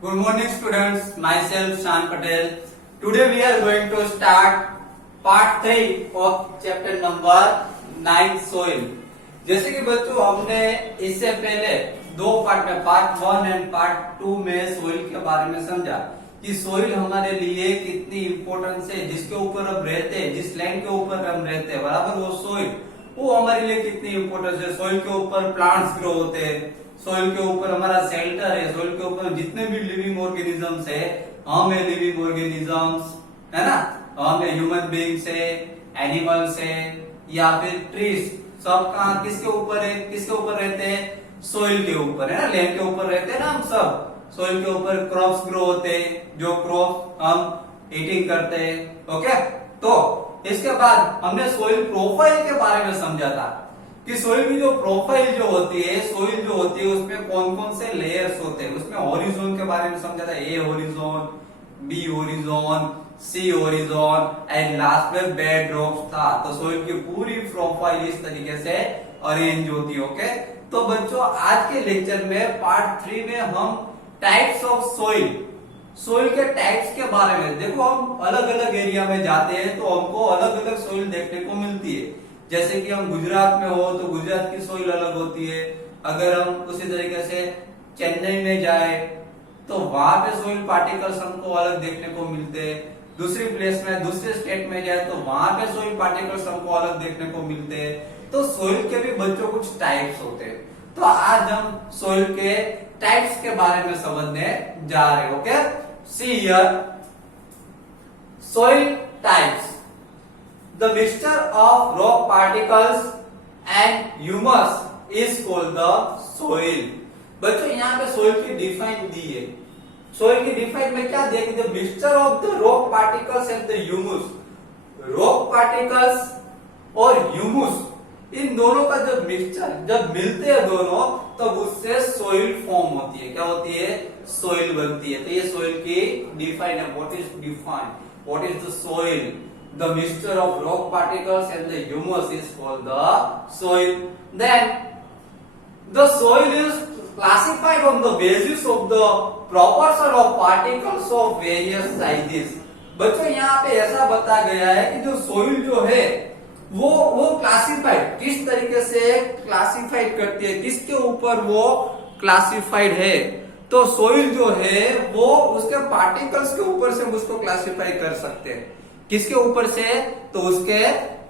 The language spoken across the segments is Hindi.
Good morning students, myself Shan Patel. Today we are going to start part 3 of chapter number 9 soil. जैसे कि बच्चों हमने इससे पहले दो पार्ट में पार्ट 1 एंड पार्ट 2 में सोइल के बारे में समझा कि सोइल हमारे लिए कितनी इंपॉर्टेंस है, जिसके ऊपर हम रहते हैं, जिस लैंड के ऊपर हम रहते हैं, बराबर वो सोइल वो हमारे लिए कितनी इंपॉर्टेंस है। सोइल के ऊपर प्लांट्स ग्रो होते हैं, सोइल के ऊपर हमारा शेल्टर है, सोइल के ऊपर जितने भी लिविंग ऑर्गेनिजम्स है, हम है लिविंग ऑर्गेनिजम्स, है ना, हम है ह्यूमन बींग्स है, एनिमल्स है या फिर ट्रीज, सब कहाँ किसके ऊपर है, किसके ऊपर रहते हैं, सोइल के ऊपर, है ना, लैंड के ऊपर रहते हैं ना हम सब। सोइल के ऊपर क्रॉप्स ग्रो होते हैं, जो क्रॉप हम ईटिंग करते हैं। ओके, तो इसके बाद हमने सोइल प्रोफाइल के बारे में समझा था कि सोइल की जो प्रोफाइल जो होती है, सोइल जो होती है उसमें कौन कौन से लेयर्स होते हैं। उसमें हॉरिजॉन के बारे में समझा था, A horizon, B horizon, C horizon and last में बेड रॉक्स था। तो सोइल की पूरी प्रोफाइल इस तरीके से अरेंज होती है। ओके, तो बच्चों आज के लेक्चर में पार्ट 3 में हम टाइप्स ऑफ सोइल, सोइल के टाइप्स के बारे में, देखो हम अलग अलग एरिया में जाते हैं तो हमको अलग अलग सोइल देखने को मिलती है। जैसे कि हम गुजरात में हो तो गुजरात की सोइल अलग होती है। अगर हम उसी तरीके से चेन्नई में जाए तो वहां पे सोइल पार्टिकल्स हमको अलग देखने को मिलते हैं। दूसरी प्लेस में, दूसरे स्टेट में जाए तो वहां पे सोइल पार्टिकल्स हमको अलग देखने को मिलते हैं। तो सोइल के भी बच्चों कुछ टाइप्स होते हैं। तो आज हम सोइल के टाइप्स के बारे में समझने जा रहे हैं। Okay, see here soil types, the mixture of rock particles and humus is called the soil। बच्चों यहाँ पे सोइल की डिफाइन दी है। सोइल की डिफाइन में क्या दिया कि the mixture of the rock particles and the humus, rock particles और ह्यूमस, इन दोनों का जब मिक्सचर जब मिलते हैं दोनों, तब उससे सोइल फॉर्म होती है। क्या होती है? सोइल बनती है। तो ये सोइल की डिफाइन है। What is define, what is the soil? The mixture of rock particles and the humus is called the soil. Then the soil is classified on the basis of the proportion of particles of various sizes। बच्चों यहाँ पे ऐसा बता गया है कि जो सोइल जो है वो क्लासिफाइड किस तरीके से क्लासिफाइड करती है, किसके ऊपर वो क्लासिफाइड है। तो सोइल जो है वो उसके पार्टिकल्स के ऊपर से उसको क्लासिफाई कर सकते हैं। किसके ऊपर से? तो उसके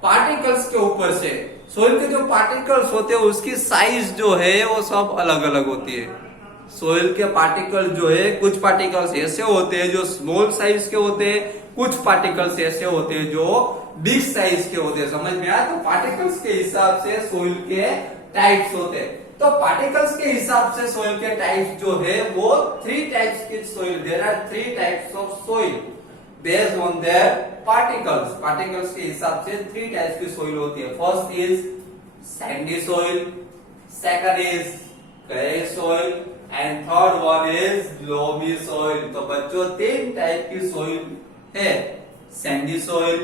पार्टिकल्स के ऊपर से। सोइल के जो पार्टिकल्स होते हैं उसकी साइज जो है वो सब अलग अलग होती है। सोइल के पार्टिकल जो है, कुछ पार्टिकल्स ऐसे होते हैं जो स्मॉल साइज के होते हैं, कुछ पार्टिकल्स ऐसे होते हैं जो बिग साइज के होते हैं। समझ में आया? तो पार्टिकल्स के हिसाब से सोइल के टाइप्स होते हैं। तो पार्टिकल्स के हिसाब से सोइल के टाइप्स जो है वो 3 टाइप्स के soil, there are 3 types of soil based on their particles. Particles के हिसाब से 3 टाइप्स की सोइल होती है। First is sandy soil, second is clay soil and third one is loamy soil. तो बच्चों 3 टाइप की सोइल है, sandy soil,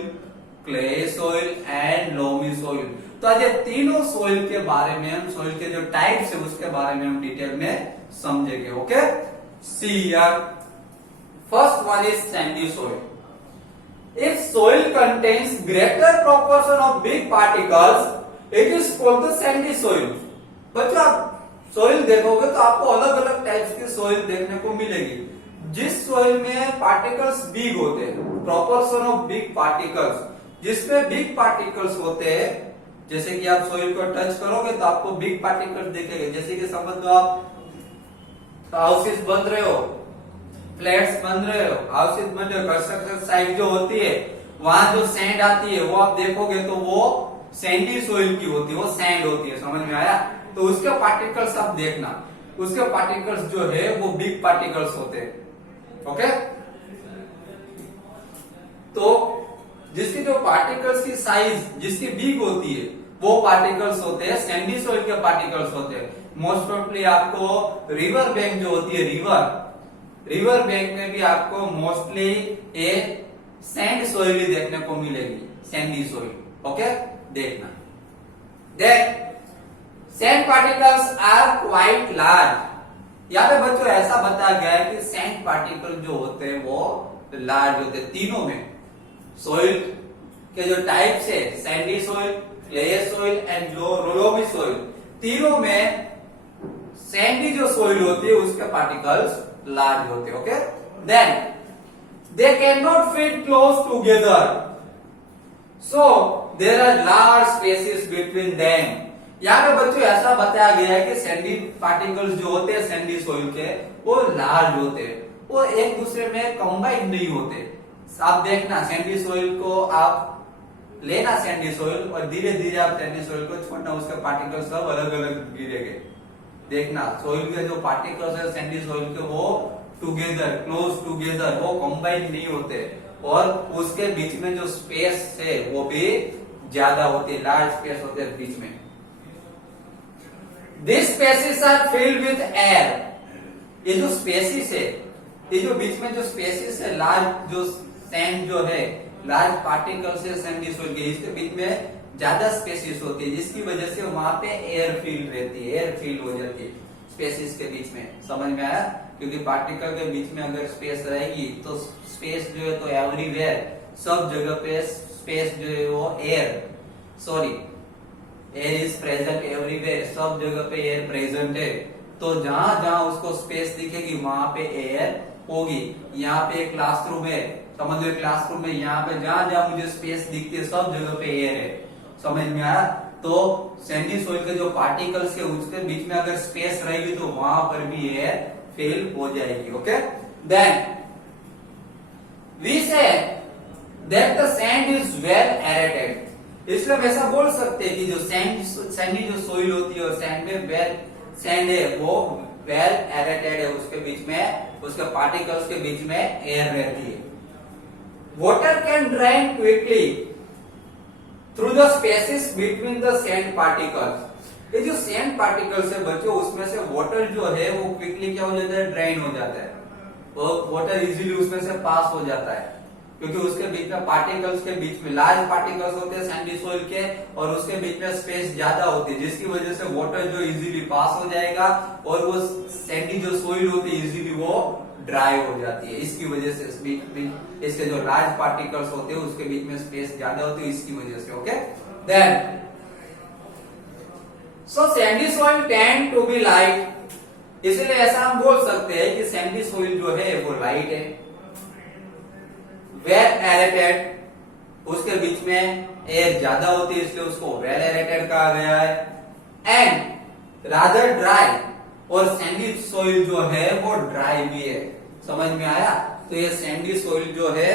clay soil and loamy soil. तो आज ये तीनों सोइल के बारे में, हम सोइल के जो टाइप्स है उसके बारे में हम डिटेल में समझेंगे। Okay, see here first one is sandy soil. If soil contains greater proportion of big particles, it is called the sandy soil। बच्चों आप सोइल देखोगे तो आपको अलग अलग टाइप्स की सोइल देखने को मिलेगी। जिस सोइल में पार्टिकल्स बिग होते हैं, प्रोपोर्शन ऑफ बिग पार्टिकल्स, जिसमें बिग पार्टिकल्स होते हैं, जैसे कि आप सोइल को टच करोगे तो आपको बिग पार्टिकल्स दिखेंगे। जैसे कि समझ लो आप हाउसेस बन रहे हो, फ्लैट्स बन रहे हो, हाउसेस बन रहे हो, कंस्ट्रक्शन साइट जो होती है वहां जो सैंड आती है वो आप देखोगे तो वो सैंडी सोइल की होती है, वो सैंड होती है। समझ में आया? तो उसके पार्टिकल्स आप देखना, उसके पार्टिकल्स जो है वो बिग पार्टिकल्स होते हैं। ओके, तो जिसकी जो पार्टिकल्स की साइज जिसकी बिग होती है वो पार्टिकल्स होते हैं सैंडी सोइल के पार्टिकल्स होते हैं। मोस्ट ऑफली आपको रिवर बैंक जो होती है, रिवर बैंक में भी आपको मोस्टली ए सैंड सोइल ही देखने को मिलेगी, सैंडी सोइल। ओके, देखना। Then sand particles are quite large. यहाँ पे बच्चों ऐसा बताया गया है कि सैंड पार्टिकल जो होते हैं वो लार्ज होते हैं तीनों में। सोइल के जो टाइप्स है, sandy soil, clay soil and loamy soil, तीनों में सैंडी जो सोइल होती है उसके पार्टिकल्स लार्ज होते हैं। Okay, then they can not fit close together, so there are large spaces between them. यहाँ पे बच्चों ऐसा बताया गया है कि सैंडी पार्टिकल्स जो होते हैं सैंडी सोइल के, वो लार्ज होते हैं, वो एक दूसरे में कंबाइन नहीं होते। आप देखना सैंडी सोइल को आप लेना सैंडी सोइल और धीरे धीरे आप सैंडी सोइल को छोड़ना, उसके पार्टिकल्स सब अलग अलग गिरेंगे। देखना सोइल के जो पार्टिकल्स है सैंडी सोइल के वो टुगेदर, क्लोज टुगेदर, वो कंबाइन नहीं होते और उसके बीच में जो स्पेस है वो भी ज्यादा होती है, लार्ज स्पेस होते हैं बीच में। These spaces are filled with air। ये जो स्पेसिस है, ये जो बीच में जो स्पेसिस है, लार्ज जो सैंड जो है, लार्ज पार्टिकल्स है सैंडी सोइल के, इसके बीच में ज्यादा स्पेसिस होती है, जिसकी वजह से वहां पे एयर फील्ड रहती है, एयर फील्ड हो जाती है स्पेसिस के बीच में। समझ में आया? क्योंकि पार्टिकल के बीच में अगर स्पेस रहेगी तो स्पेस जो है तो एवरीवेयर, सब जगह पे स्पेस जो है वो एयर इज प्रेजेंट एवरीवेयर, सब जगह पे एयर प्रेजेंट है। तो जहां जहां उसको स्पेस दिखेगी वहां पे एयर होगी। यहाँ पे क्लासरूम है, समझ लो क्लासरूम में यहाँ पे जहां जहां मुझे स्पेस दिखती है सब जगह पे एयर है। समझ में आया? तो सैंडी सोइल के जो पार्टिकल्स है उसके बीच में अगर स्पेस रहेगी तो वहां पर भी एयर फिल हो जाएगी। Okay, then we say that the sand is well aerated. इसलिए हम ऐसा बोल सकते हैं कि जो सैंडी जो सोइल होती है और सैंड में वेल सैंड है वो वेल एरेटेड है, उसके बीच में उसके पार्टिकल्स के बीच में एयर रहती है। Water can drain quickly through the spaces between the sand particles. ये जो सैंड पार्टिकल्स है बच्चों, उसमें से वाटर जो है वो क्विकली क्या हो जाता है, ड्रेन हो जाता है, और वाटर इजीली उसमें से पास हो जाता है, क्योंकि उसके बीच में पार्टिकल्स के बीच में लार्ज पार्टिकल्स होते हैं सैंडी सोइल के और उसके बीच में स्पेस ज्यादा होती है, जिसकी वजह से वाटर जो इजीली पास हो जाएगा और वो सैंडी जो सोइल होती है इजीली वो ड्राई हो जाती है। इसकी वजह से इसके जो लार्ज पार्टिकल्स होते हैं उसके बीच में स्पेस ज्यादा होती है, इसकी वजह से। Okay, then so sandy soil tend to be light. इसलिए ऐसा हम बोल सकते हैं कि सैंडी सोइल जो है वो लाइट है, वेल एरेटेड, उसके बीच में एयर ज्यादा होती है इसलिए उसको वेल एरेटेड कहा गया है, एंड रादर ड्राई, और सैंडी सोइल जो है वो ड्राई भी है। समझ में आया? तो ये सैंडी सोइल जो है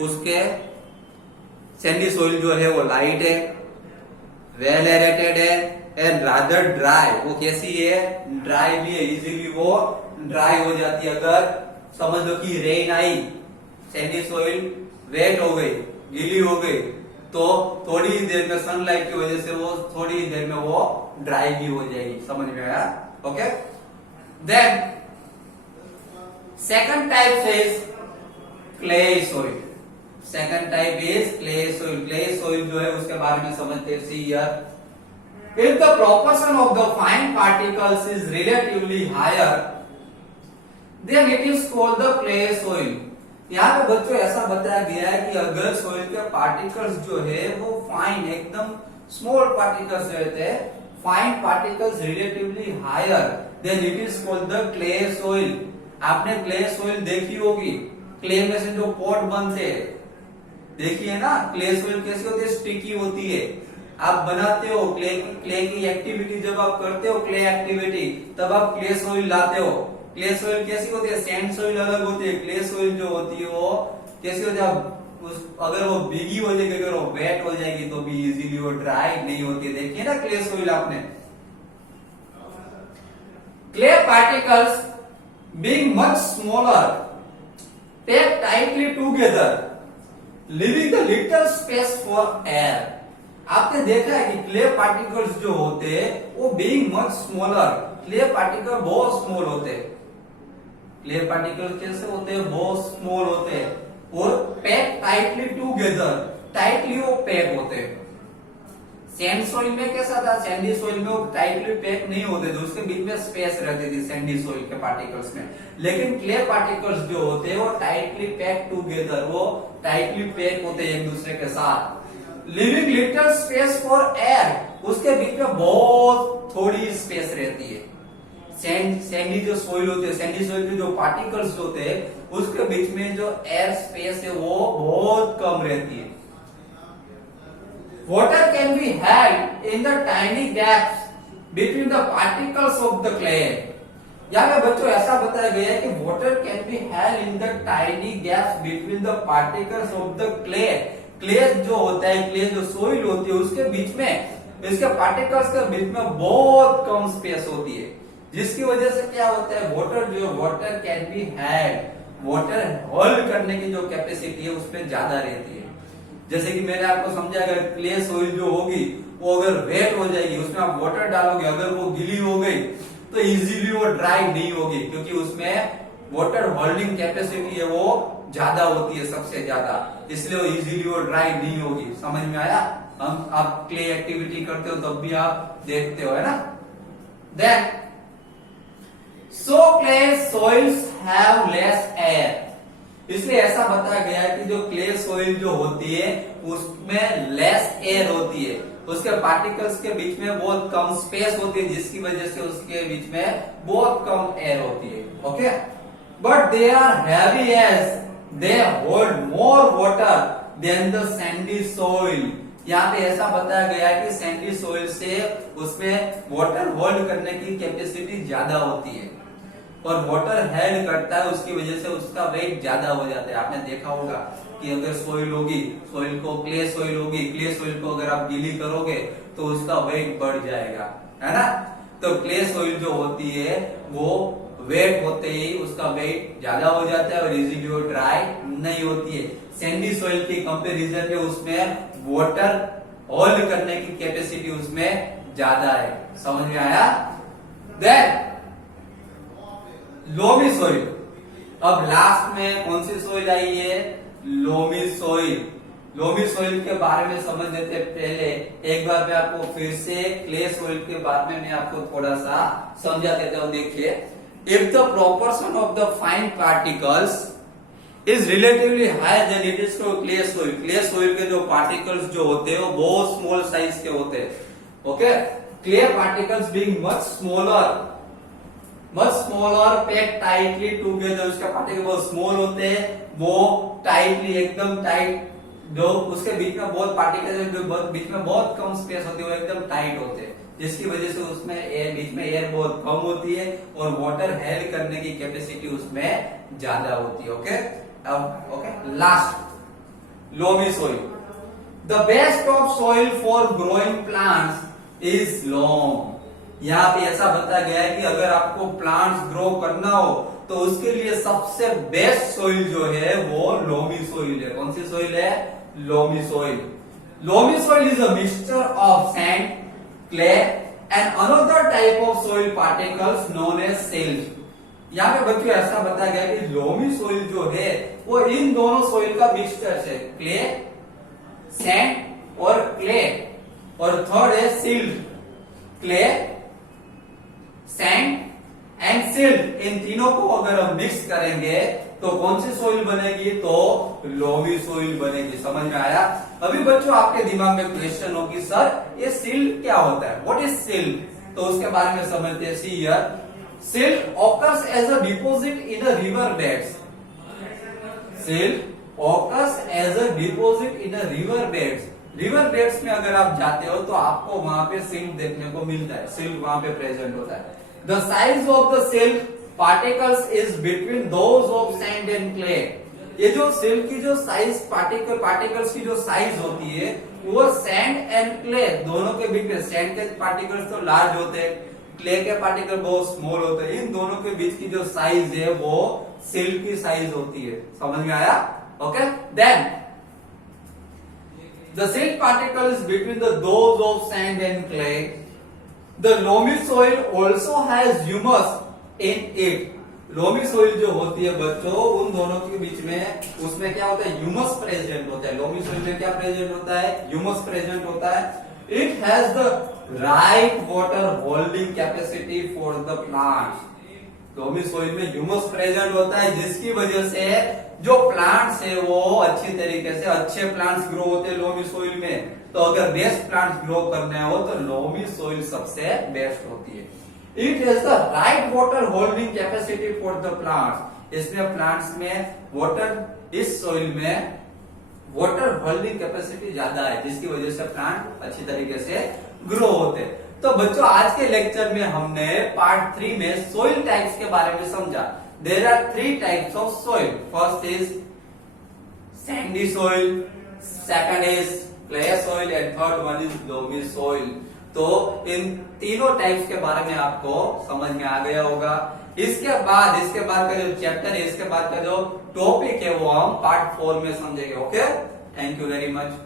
उसके सैंडी सोइल जो है वो लाइट है, वेल एरेटेड है एंड रादर ड्राई। वो कैसी है? ड्राई भी है, इजीली वो ड्राई हो जाती है। अगर समझ लो कि रेन आई, सैंडी सोइल वेट हो गई, गीली हो गई, तो थोड़ी ही देर में सनलाइट की वजह से वो थोड़ी ही देर में वो ड्राई भी हो जाएगी। समझ में आया? Okay, then second type is clay soil. Second type is clay soil. Clay soil जो है उसके बारे में समझते हैं। See here, if the proportion of the fine particles is relatively higher then it is called the clay soil. यहाँ पे बच्चों ऐसा बताया गया है कि अगर सोइल के पार्टिकल्स जो है वो फाइन, एकदम स्मॉल पार्टिकल्स रहते हैं, fine particles relatively higher, then it is called the clay soil. आपने क्ले सोइल देखी होगी, क्ले में से जो पॉट बनते हैं, देखिए ना, क्ले सोइल कैसी होती है, स्टिकी होती है। आप बनाते हो क्ले की एक्टिविटी, जब आप करते हो क्ले एक्टिविटी तब आप क्ले सोइल लाते हो। क्ले सोइल कैसी होती है? सैंड सोइल अलग होती है, क्ले सोइल जो होती है वो कैसी होती है? अगर वो भीगी हो जाएगी, अगर वो वेट हो जाएगी तो भी इजीली वो ड्राई नहीं होती है। देखिए ना क्ले सोइल आपने। Clay particles being much smaller pack tightly together living the little space for air. आपने देखा है कि क्ले पार्टिकल्स जो होते हैं वो being much smaller, clay particle बहुत स्मॉल होते हैं। क्ले पार्टिकल कैसे होते हैं? बहुत स्मॉल होते हैं और पैक टाइटली टुगेदर, टाइटली वो पैक होते हैं। सैंड सॉइल में कैसा था, सैंडी सॉइल में वो टाइटली पैक नहीं होते थे, उसके बीच में स्पेस रहती थी सैंडी सॉइल के पार्टिकल्स में। लेकिन क्ले पार्टिकल्स जो होते हैं वो टाइटली पैक टुगेदर, वो टाइटली पैक होते हैं एक दूसरे के साथ। Living little space for air, उसके बीच में बहुत थोड़ी स्पेस रहती है। सैंडी जो सॉइल होती है, सैंडी सॉइल के जो पार्टिकल्स होते हैं उसके बीच में जो एयर स्पेस है वो बहुत कम रहती है। Water can be held in the tiny gaps between the particles of the clay. यहाँ पे बच्चों ऐसा बताया गया है कि water can be held in the tiny gaps between the particles of the clay. Clay जो होता है, clay जो soil होती है उसके बीच में, इसके particles के बीच में बहुत कम स्पेस होती है, जिसकी वजह से क्या होता है, water जो water can be held, water hold करने की जो कैपेसिटी है उसमें ज्यादा रहती है। जैसे कि मैंने आपको समझाया, अगर क्ले सॉइल जो होगी वो अगर वेट हो जाएगी, उसमें आप वाटर डालोगे, अगर वो गीली हो गई तो इजीली वो ड्राई नहीं होगी, क्योंकि उसमें वाटर होल्डिंग कैपेसिटी है वो ज्यादा होती है, सबसे ज्यादा, इसलिए वो इजीली वो ड्राई नहीं होगी। समझ में आया? हम आप क्ले एक्टिविटी करते हो तब भी आप देखते हो, है ना। Then so clay soils have less air, इसलिए ऐसा बताया गया है कि जो क्ले सॉइल जो होती है उसमें लेस एयर होती है, उसके पार्टिकल्स के बीच में बहुत कम स्पेस होती है, जिसकी वजह से उसके बीच में बहुत कम एयर होती है। Okay, but they are heavy as they hold more water than the sandy soil. यहाँ पे ऐसा बताया गया है कि सैंडी सॉइल से उसमें वाटर होल्ड करने की कैपेसिटी ज्यादा होती है और वाटर हेल्ड करता है, उसकी वजह से उसका वेट ज्यादा हो जाता है। आपने देखा होगा कि अगर सॉइल होगी, सॉइल को क्ले सॉइल होगी, क्ले सॉइल को अगर आप गीली करोगे तो उसका वेट बढ़ जाएगा, है ना। तो क्ले सॉइल जो होती है वो वेट होते ही उसका वेट ज्यादा हो जाता है और इजीली वो ड्राई नहीं होती है। सैंडी सॉइल की कंपैरिजन में उसमें वाटर होल्ड करने की कैपेसिटी उसमें ज्यादा है। समझ में आया? देन लोमी सॉइल, अब लास्ट में कौन सी सॉइल आई है, लोमी सॉइल। लोमी सॉइल के बारे में समझ लेते पहले, एक बार मैं आपको फिर से क्ले सॉइल के बारे में मैं आपको थोड़ा सा समझा देता हूं। देखिए, if the proportion of the fine particles is relatively higher then it is to clay soil, clay soil के जो पार्टिकल्स जो होते हैं वो बहुत स्मॉल साइज के होते हैं। Okay, clay particles being much smaller pack tightly together, उसके पार्टिकल बहुत स्मॉल होते हैं, वो टाइटली एकदम टाइट, जो उसके बीच में बहुत पार्टिकल जो बीच में बहुत कम स्पेस होती है वो एकदम टाइट होते हैं, जिसकी वजह से उसमें एयर, बीच में एयर बहुत कम होती है और वाटर हेल्ड करने की कैपेसिटी उसमें ज्यादा होती है। ओके, अब okay, last loamy soil. The best of soil for growing plants is loam. यहाँ पे ऐसा बताया गया है कि अगर आपको प्लांट्स ग्रो करना हो तो उसके लिए सबसे बेस्ट सॉइल जो है वो लोमी सॉइल है। कौन सी सॉइल है? Loamy soil. Loamy soil is a mixture of sand, clay and another type of soil particles known as silt. यहाँ पे बच्चों ऐसा बताया गया कि लोमी सॉइल जो है वो इन दोनों सॉइल का मिक्सचर है, क्ले, सैंड और क्ले, और थर्ड है silt. Clay, sand and silt, इन तीनों को अगर हम मिक्स करेंगे तो कौन सी सॉइल बनेगी? तो लोमी सॉइल बनेगी। समझ में आया? अभी बच्चों आपके दिमाग में क्वेश्चन होगी, सर ये सिल्ट क्या होता है, व्हाट इज सिल्ट? तो उसके बारे में समझते हैं। See here, silt occurs as a deposit in a river beds. Silt occurs as a deposit in a river beds. River beds में अगर आप जाते हो तो आपको वहां पे सिल्ट देखने को मिलता है, सिल्ट वहां पे प्रेजेंट होता है। The size of the silt particles is between those of sand and clay. ये जो सिल्ट की जो साइज पार्टिकल्स की जो साइज होती है वो सैंड एंड क्ले दोनों के बीच में, सैंड के पार्टिकल्स तो लार्ज होते हैं, क्ले के पार्टिकल बहुत स्मॉल होते हैं, इन दोनों के बीच की जो साइज है वो सिल्ट की साइज होती है। समझ में आया? Okay, then the silt particles between those of sand and clay. The loamy soil also has humus in it. Loamy soil जो होती है बच्चों, उन दोनों के बीच में उसमें क्या होता है? ह्यूमस प्रेजेंट होता है। लोमी सोइल में क्या प्रेजेंट होता है? ह्यूमस प्रेजेंट होता है। It has the right water holding capacity for the plants. Loamy soil में ह्यूमस प्रेजेंट होता है, जिसकी वजह से जो प्लांट्स है वो अच्छी तरीके से अच्छे प्लांट्स ग्रो होते हैं लोमी सोइल में। तो अगर बेस्ट प्लांट्स ग्रो करने हो तो लोमी सोइल सबसे बेस्ट होती है। It has the right water holding capacity for the plants. इसमें प्लांट्स में वाटर, इस सोइल में वाटर होल्डिंग कैपेसिटी ज्यादा है, जिसकी वजह से प्लांट अच्छी तरीके से ग्रो होते हैं। तो बच्चों आज के लेक्चर में हमने पार्ट 3 में सोइल टाइप्स के बारे में समझा। There are 3 types of soil. First is sandy soil, second is clay soil and third one is loamy soil. तो इन तीनों टाइप्स के बारे में आपको समझ में आ गया होगा। इसके बाद का जो चैप्टर है, इसके बाद का जो टॉपिक है वो हम पार्ट 4 में समझेंगे। Okay, thank you very much.